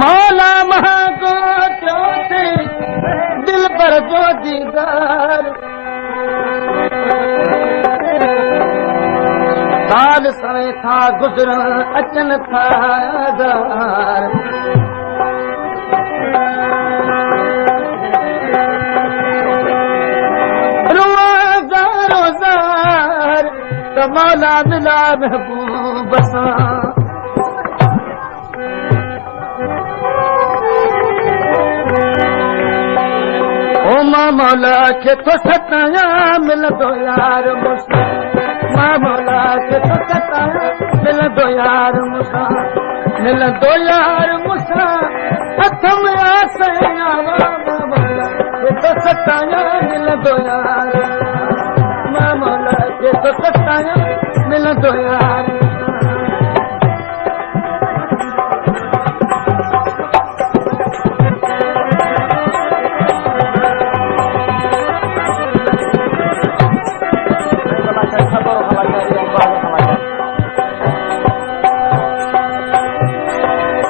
मौला महागो चौथे दिल पर जो दीदार साल सवे था गुजरन अचन था यादार रोज़ार तो मौला मिला महबूब सां मौला के तो सताया मिल दो यार मुसा मां मौला के तो सताया मिल दो यार मुसा मिल दो यार मुसा हथ में आसे आवा मौला के तो सताया मिल दो यार मां मौला के तो सताया मिल दो यार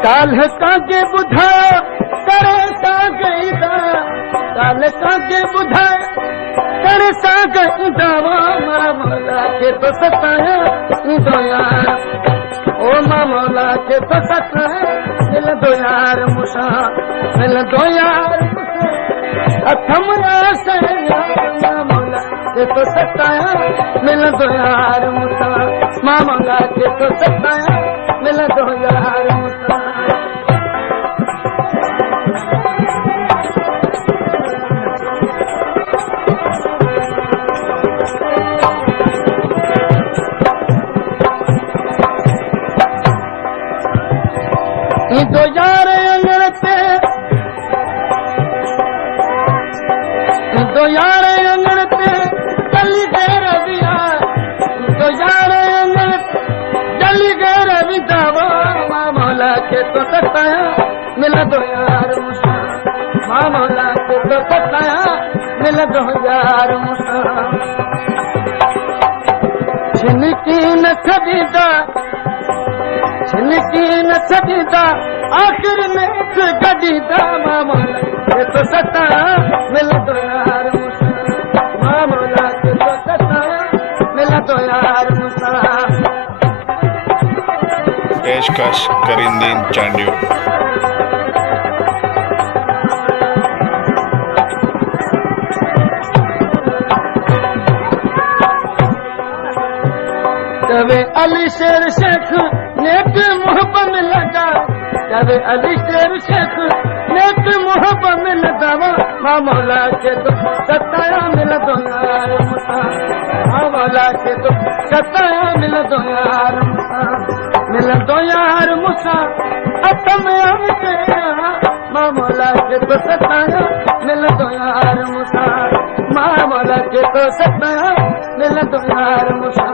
काल काके बुधायो करे सागईदा काल काके बुधायो करे सागईदा मां मौला के तो सताया दो यार ओ मां मौला के तो सताया मिल दो यार मुसा मिल दो यार अथम आसे मां मौला के तो सताया मिल दो यार मुसा मां मौला के तो सताया मिल दो यार मुसा दो यार अंगड़ पे दो यार अंगड़ पे जली गए रविया दो यार अंगड़ जली गए रविदा मां मौला के तो सताया मिल दो यार मुसा मां मौला के तो सताया मिल दो यार मुसा छिनकी न छदीदा छिनकी न छदीदा आखिर में गडीदा मां मौला के तो सताया मिल दो यार मुसा मां मौला के तो सताया मिल दो यार मुसा पेशकश करिंदीन चांडियो कवे अली शेर शेख नेक मोहब्बत में लगा कवे अली शेर शेख नेक मोहब्बत में लगा मां मौला के तो सताया मिल दो यार मुसा मां मौला के तो सताया मिल दो यार मुसा मिल दो यार मुसा हथ में आके मां मौला के तो सताया मिल दो यार मुसा मां मौला के तो सताया मिल दो यार मुसा